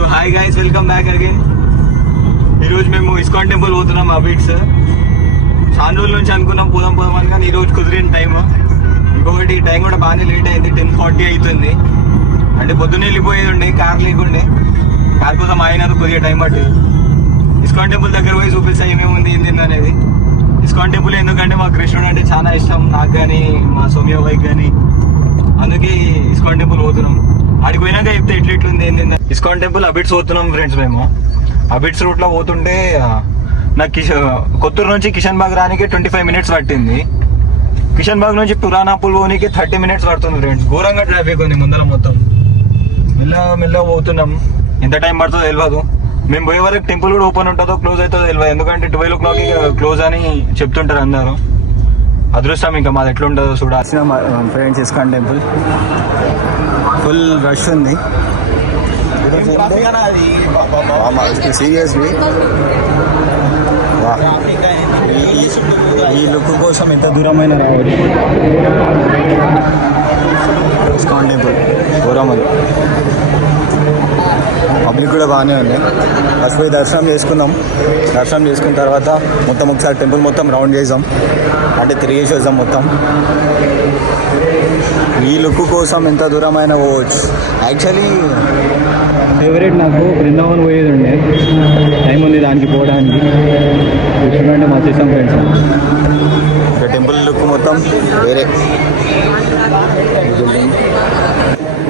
So hi guys, welcome back again. ఈరోజు మేము ISKCON temple పోతున్నాం అబిట్స్. చాలా రోజుల నుంచి అనుకున్నాం పోదాం అని, కానీ ఈరోజు కుదిరిన టైం. ఇంకొకటి టైం కూడా బాగానే లేట్ అయింది, 10:40 అవుతుంది. అంటే పొద్దున్న వెళ్ళిపోయేది ఉండే, కార్ లేకుండే. కార్ కోసం ఆయన కొద్దిగా టైం పట్టింది. ఇస్కాన్ టెంపుల్ దగ్గర పోయి చూపిస్తా ఏమేమి ఏంది అనేది. ఇస్కాన్ టెంపుల్ ఎందుకంటే మా కృష్ణుడు అంటే చాలా ఇష్టం నాకు కానీ మా సౌమ్య వైకి కానీ, అందుకే ఇస్కాన్ టెంపుల్ పోతున్నాం. ఆడికి పోయినాక చెప్తే ఎట్లెట్లుంది ఏంది. ఇస్కాన్ టెంపుల్ అబిట్స్ పోతున్నాం ఫ్రెండ్స్. మేము అబిట్స్ రూట్లో పోతుంటే నాకు కొత్తూరు నుంచి కిషన్ బాగ్ రానికి 25 minutes పట్టింది. కిషన్ బాగ్ నుంచి పురాణా పూల్ పోనీకి 30 minutes పడుతుంది ఫ్రెండ్స్. ఘోరంగా ట్రాఫిక్ ఉంది ముందర మొత్తం. మెల్లగా పోతున్నాం. ఎంత టైం పడుతుందో తెలియదు. మేము పోయే వరకు టెంపుల్ కూడా ఓపెన్ ఉంటుందో క్లోజ్ అవుతుందో తెలియదు. ఎందుకంటే 12 o'clock క్లోజ్ అని చెప్తుంటారు అందరూ. అదృష్టం ఇంకా మాది ఎట్లుంటుందో చూడాల్సిన friends. ISKCON temple full rush ఉంది సీరియస్లీ. ఈ లుక్ కోసం ఎంత దూరమైన రావచ్చు. ISKCON temple ఘోరమది. పబ్లిక్ కూడా బాగానే ఉంది. ఫస్ట్ పోయి దర్శనం చేసుకున్నాం. దర్శనం చేసుకున్న తర్వాత మొత్తం ఒకసారి టెంపుల్ మొత్తం రౌండ్ చేసాం, అంటే తిరిగేసి వద్దాం మొత్తం. ఈ లుక్ కోసం ఎంత దూరమైనా పోవచ్చు. యాక్చువల్లీ ఫేవరెట్ నాకు బృందావన్ పోయేది ఉండే, టైం ఉంది దానికి పోవడానికి. చూడండి మా చేసాం ఫ్రెండ్స్. ఇక టెంపుల్ లుక్ మొత్తం వేరే,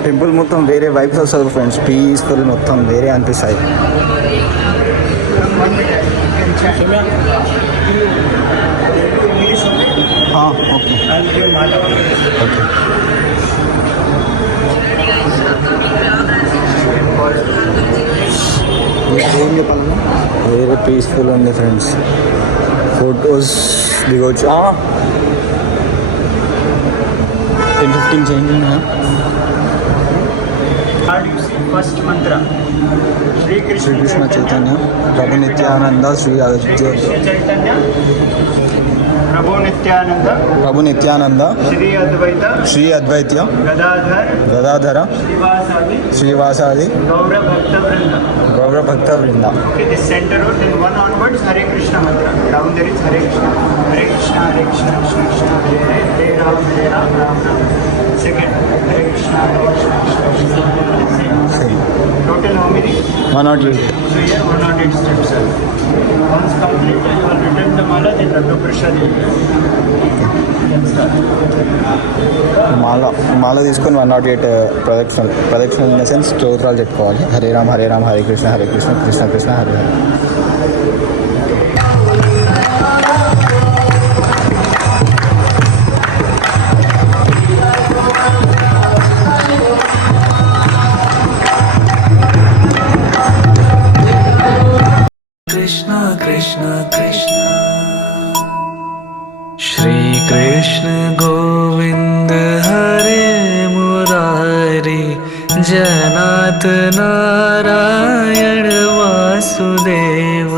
టెంపుల్ మొత్తం వేరే వైబ్స్ వస్తుంది ఫ్రెండ్స్. పీస్ఫుల్ మొత్తం వేరే అనిపిస్తాయి. Okay okay. ఏం చెప్పాలన్నా వేరే పీస్ఫుల్ ఉంది ఫ్రెండ్స్. ఫొటోస్ దిగవచ్చు. 10-15 చేంజ్ ఉన్నా. फर्स्ट मंत्र श्री कृष्ण चैतन्य प्रभु नित्यानंद श्री चैतन्य प्रभु नित्यानंद श्री अद्वैत गदाधर श्रीवासादि गौर भक्त वृंद. Center one onwards Hare Krishna mantra. Down there is Hare Krishna Hare Krishna Krishna Krishna Hare Ram Ram Ram. Second Hare Krishna Krishna. Total how many? 108. So here 108 steps. Once complete, you will return the mala, then Rabbi Prasad. మాల తీసుకొని 108 ప్రదక్షిణ ఇన్ ద సెన్స్ స్తోత్రాలు చెప్పుకోవాలి. హరే రామ్ హరే కృష్ణ కృష్ణ కృష్ణ హరే హరే. श्री कृष्ण गोविंद हरे मुरारी जनाथ नारायण वासुदेव.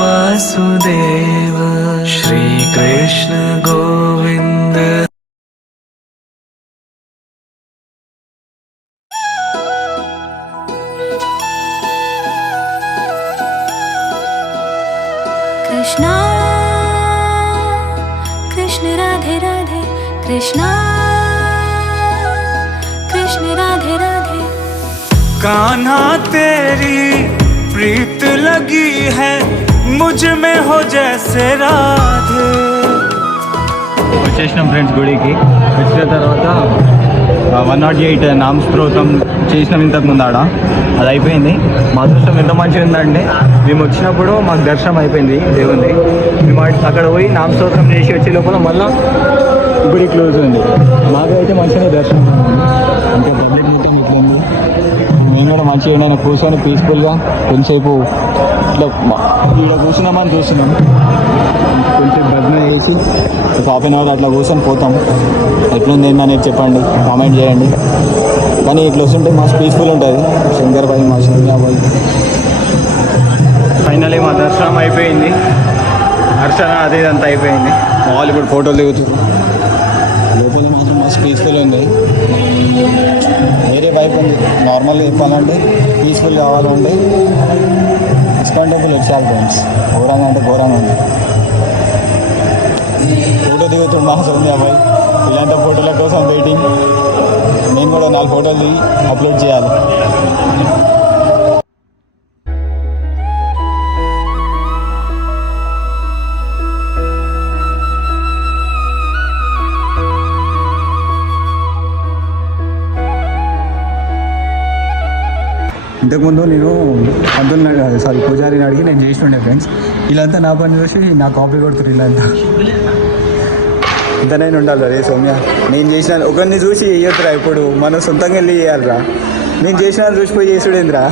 वासुदेव श्री कृष्ण गोविंद. कृष्णा कृष्ण राधे राधे कृष्णा कृष्ण राधे राधे. कान्हा तेरी प्रीत लगी है मुझ में हो जैसे राधे. వచ్చేసినాం ఫ్రెండ్స్ గుడికి. వచ్చిన తర్వాత 108 నామ స్తోత్రం చేసినాం ఇంతకుముందు ఆడ. అది అయిపోయింది. మా అదృష్టం ఎంత మంచిగా ఉందంటే మేము వచ్చినప్పుడు మాకు దర్శనం అయిపోయింది దేవుంది. మేము అక్కడ పోయి నామ స్తోత్రం చేసి వచ్చే లోపల మళ్ళీ గుడి క్లోజ్ ఉంది. మాకైతే మంచిగా దర్శనం అంటే పబ్లిక్ మొత్తం ఇట్లా ఉంది. మేము కూడా మంచిగా ఏమైనా కూర్చొని పీస్ఫుల్గా కొంచెంసేపు ఇట్లా ఇక్కడ కూర్చున్నామని చూస్తున్నాం. కొంచెం భజన చేసి ఒక ½ hour అట్లా కూర్చొని పోతాం. ఎట్లుంది ఏందనేది చెప్పండి, కామెంట్ చేయండి. కానీ ఇట్లా వస్తుంటే మస్తు పీస్ఫుల్ ఉంటుంది. శంకర్ భాయ్ మా శంకర్ భాయ్. ఫైనలీ మా దర్శనం అయిపోయింది. అర్చన అది ఇదంతా అయిపోయింది. మా వాళ్ళు ఇప్పుడు ఫోటోలు దిగుతారు. లోపల మాత్రం మస్తు పీస్ఫుల్ ఉంది, వేరే వైపు ఉంది. నార్మల్గా చెప్పాలంటే పీస్ఫుల్ కావాలంటే ఇస్కాన్ టెంపుల్ వచ్చేయాలి ఫ్రెండ్స్. ఘోరంగా అంటే ఘోరంగా ఉంది. ఫోటో దిగుతుంది మా సౌందర్య అబ్బాయి. ఇలాంటి ఫోటోల కోసం వెయిటింగ్. నేను కూడా 4 ఫోటోలు దిగి అప్లోడ్ చేయాలి. ఇంతకుముందు నేను పూజారిని అడిగి నేను చేస్తుండే ఫ్రెండ్స్. వీళ్ళంతా నా పని చూసి నా కాపీ కొడుతున్నారు. వీళ్ళంతా ఇంత నేను ఉండాలి రే సౌమ్య. నేను చేసిన ఒకరిని చూసి వేయొద్దురా, ఇప్పుడు మనం సొంతంగా వెళ్ళి చేయాలిరా. నేను చేసిన చూసిపోయి చేసుడేంద్రా.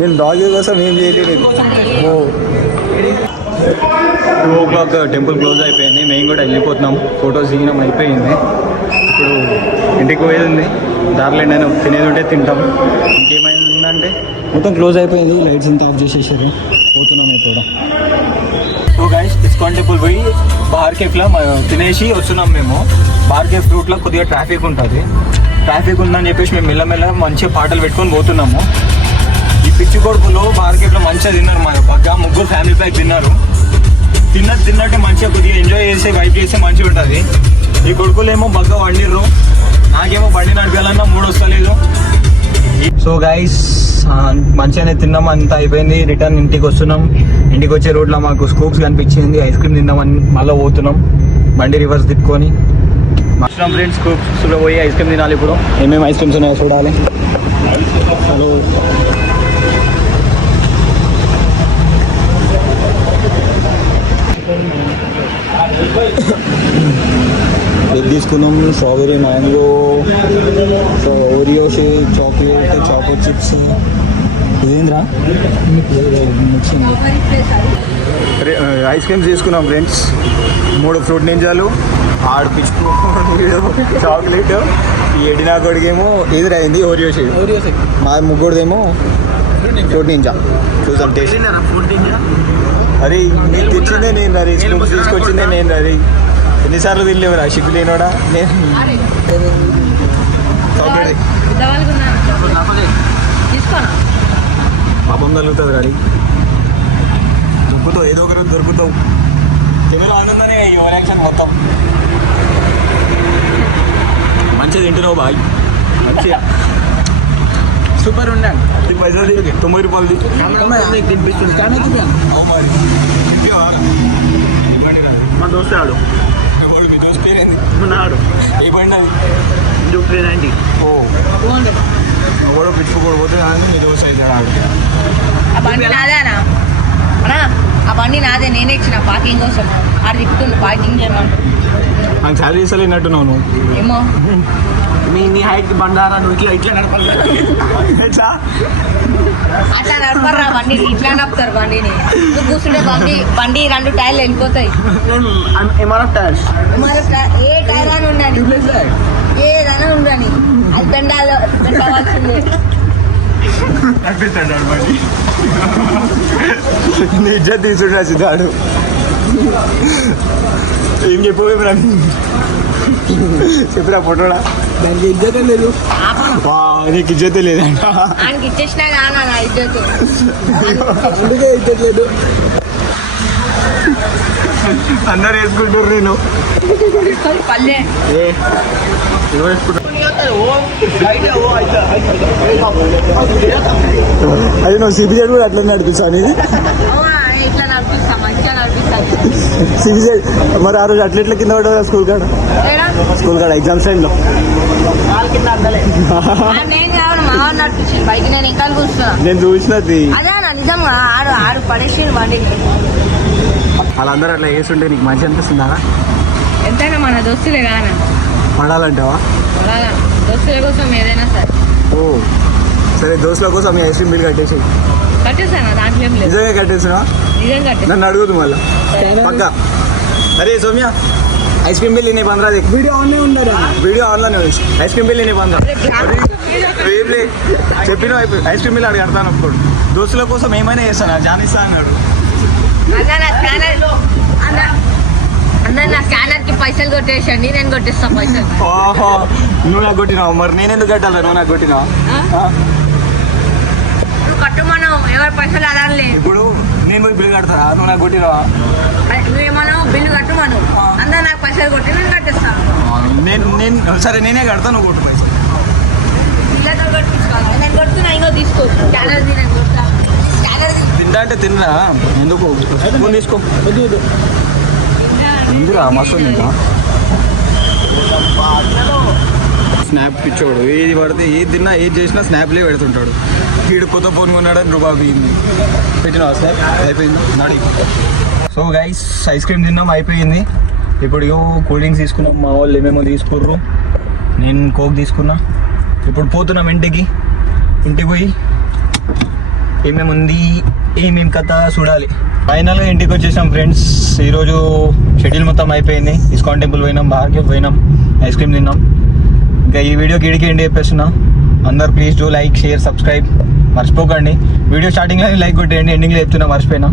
నేను బ్లాగ్ కోసం ఏం చేయలేదు. 2 o'clock టెంపుల్ క్లోజ్ అయిపోయింది. మేము కూడా వెళ్ళిపోతున్నాం. ఫొటోస్ దిగడం అయిపోయింది. ఇప్పుడు ఇంటికి పోయేది ఉంది. దారిలో నేను తినేది ఉంటే తింటాం. ఇంకేమైందంటే మొత్తం క్లోజ్ అయిపోయింది. లైట్స్ అంతా ఆఫ్ చేసేసారు. పోతున్నాం ఇప్పుడు. సో గైస్, ఇస్కాన్ టెంపుల్ పోయి బార్ కేఫ్లో తినేసి వస్తున్నాం మేము. బార్ కేఫ్ రూట్లో కొద్దిగా ట్రాఫిక్ ఉంటుంది. ట్రాఫిక్ ఉందని చెప్పేసి మేము మెల్లమెల్ల మంచిగా పాటలు పెట్టుకొని పోతున్నాము. ఈ పిచ్చి కొడుకులో బార్ కేఫ్లో మంచిగా తిన్నారు. మా పక్క 3 ఫ్యామిలీ ప్యాక్ తిన్నారు. తిన్నట్టే మంచిగా కొద్దిగా ఎంజాయ్ చేసి వైప్ చేసి మంచిగా ఉంటుంది. ఈ కొడుకులు ఏమో బగ్గా వండిర్రు. నాకేమో బండి నడిపాలన్నా మూడు వస్తలేదు. సో గైస్, మంచిగానే తిన్నాం, అంతా అయిపోయింది. రిటర్న్ ఇంటికి వస్తున్నాం. ఇంటికి వచ్చే రోడ్లో మాకు స్కూప్స్ కనిపించింది. ఐస్ క్రీమ్ తిన్నామని మళ్ళీ పోతున్నాం. బండి రివర్స్ తిప్పుకొని వస్తున్నాం ఫ్రెండ్స్. స్కూప్స్లో పోయి ఐస్ క్రీమ్ తినాలి. ఇప్పుడు ఏమేమి ఐస్ క్రీమ్స్ ఉన్నాయో చూడాలి. హలో, ఇది తీసుకున్నాం. Strawberry, mango, Oreo shake, chocolate, choco chips. ఇదేంద్రా ఐస్ క్రీమ్స్ తీసుకున్నాం ఫ్రెండ్స్. 3 ఫ్రూట్ నింజాలు, 6 పిచ్చుకు, చాక్లెట్. ఈ ఎడినా కొడికేమో ఎదురైంది ఓరియో షేక్. మా ముగ్గురుదేమో ఫ్రూట్ నింజా. చూసాం టేస్ట్. అరే నేను తెచ్చిందే నేను రీ, స్కూప్స్ తీసుకొచ్చిందే నేను రీ. ఎన్నిసార్లు తినలేవురా షిక్కు లేనోడా. నేను పాపం తగ్గుతుంది గాడి. దొరుకుతావు, ఏదో ఒకరు దొరుకుతావు. కెమెరా ఆనందనే యువర్ యాక్షన్ మొత్తం. మంచిగా తింటున్నావు బాయ్, మంచిగా సూపర్ ఉండండి. పైసలు 90 రూపాయలు తినిపిస్తుంది. మా దోస్తు ఆడు. మీ దోస్తు పేరేంది? ఆడు ఏ బండి అది? జూప్లేనండి. ఓ కూడా పిచ్చుకోకపోతే మీ దోస్తు అయితే ఆడు. ఆ బండి నాదేనా అన్నా? ఆ బండి నాదే, నేనే ఇచ్చిన పార్కింగ్ కోసం. ఆడు తిప్పుతుంది పార్కింగ్ చేయమని. నాకు శాలరీ ఇస్తలేనట్టున్నావు నువ్వు. ఏమో నీ హైట్ బండారా, నువ్వు ఇట్లా నడపాలి. ఎట్లా అట్లా నడపరా బండి, ఇట్లా నడుపుతారు బండిని. నువ్వు కూర్చుంటే బండి 2 టైర్లు వెళ్ళిపోతాయి. ఎంఆర్ఎఫ్ టైర్స్, ఏ టైర్ అని ఉండని, ఏదైనా ఉండని, అది బెండాల్సిందే. నడిపిస్తాడు బండి. నీ ఇజ్జత్ తీసుకుంటా సిద్ధాడు. ఏం చెప్పవేమిరా? చెప్పురా ఫోటోడా. దానికి ఇజ్జతే లేదు. నీకు ఇజ్జతే లేదంట. ఆయనకి ఇచ్చేసినా కానా నా ఇజ్జత్. అందుకే ఇజ్జత్ లేదు. అందరు వేసుకుంటారు. నేను పల్లె అది నువ్వు సిబిజెడ్ కూడా అట్లా నడిపిస్తాను. ఇది ఇట్లా నడిపిస్తా, మంచిగా నడిపిస్తాను. సిబిజెడ్ మరి ఆ రోజు అట్లెట్ల కింద పడ్డా స్కూల్ కాడ ఎగ్జామ్స్ టైంలో. నేను కావాలి మా వాడు నడిపించింది బైక్. నేను ఇంకా కూర్చున్నా. నేను చూసినది అదే నిజంగా ఆడు పడేసిండు బండిని. వాళ్ళందరూ అట్లా వేస్తుంటే నీకు మంచి అనిపిస్తుందా? ఎంతైనా మన దోస్తులే కానా పడాలంటావా? దోస్తుల కోసం ఏదైనా సరే. ఓ సరే, దోస్తుల కోసం మీ ఐస్ క్రీమ్ బిల్ కట్టేసి. కట్టేసాను, దాంట్లో ఏం లేదు. నిజంగా కట్టేసినా? నిజంగా కట్టేసి నన్ను అడుగుదు మళ్ళా పక్క. అరే సౌమ్య, ఐస్ క్రీమ్ బిల్ నేను 15 देख. वीडियो ऑन नहीं ఉందా? వీడియో ఆన్లోనే ఉంది. ఐస్ క్రీమ్ బిల్ నేను 15. ఏం లే చెప్పిన ఐస్ క్రీమ్ బిల్ అడిగి కడతాను. అప్పుడు దోస్తుల కోసం ఏమైనా చేస్తాను. జానిస్తా అన్నాడు. అన్న నా స్కానర్ అన్న నా స్కానర్ కి పైసలు కొట్టేసండి, నేను కొట్టిస్తా పైసలు. ఓహో, నువ్వు నాకు కొట్టినావు, మరి నేను ఎందుకు కట్టాలి? నువ్వు నాకు కొట్టినావు. నువ్వు కట్టమను, ఎవరి పైసలు అదాలే. ఇప్పుడు నేను పోయి బిల్లు కడతా, నువ్వు నాకు కొట్టినావా? నువ్వేమన్నా బిల్లు కట్టమను, అందరూ నాకు పైసలు కొట్టి నేను కట్టిస్తా. నేను సరే నేనే కడతా, నువ్వు కొట్టు పైసలు. పిల్లతో కట్టించుకోవాలి, నేను కొడుతున్నా, ఇంకో తీసుకో స్కానర్ నేను కొడతా. స్కానర్ తింటా అంటే తినరా, ఎందుకు ఫోన్ తీసుకో. ఎందుకురా మస్తు ఇంకా స్నాప్ పిచ్చోడు, ఏది పడితే ఏది తిన్నా ఏది చేసినా స్నాప్లే పెడుతుంటాడు. వీడు కొత్త ఫోన్ కొన్నాడని రూబాబు పెట్టినావా స్నాప్? అయిపోయింది నాడి. సో గైస్, ఐస్ క్రీమ్ తిన్నాం, అయిపోయింది. ఇప్పుడు కూల్ డ్రింక్స్ తీసుకున్నాం, మా వాళ్ళు ఏమేమో తీసుకుర్రు, నేను కోక్ తీసుకున్నా. ఇప్పుడు పోతున్నాం ఇంటికి పోయి ఏమేమి ఉంది ఏమేమి కథ చూడాలి. ఫైనల్గా ఇంటికి వచ్చేసాం ఫ్రెండ్స్. ఈరోజు షెడ్యూల్ మొత్తం అయిపోయింది. ఇస్కాన్ టెంపుల్ పోయినాం, బాగా పోయినాం, ఐస్ క్రీమ్ తిన్నాం. ఇంకా ఈ వీడియోకి ఇడికి ఎండి చెప్పేస్తున్నా. అందరు please do like, share, subscribe మర్చిపోకండి. వీడియో స్టార్టింగ్లో లైక్ కొట్టేయండి, ఎండింగ్లో చెప్తున్నా మర్చిపోయినా.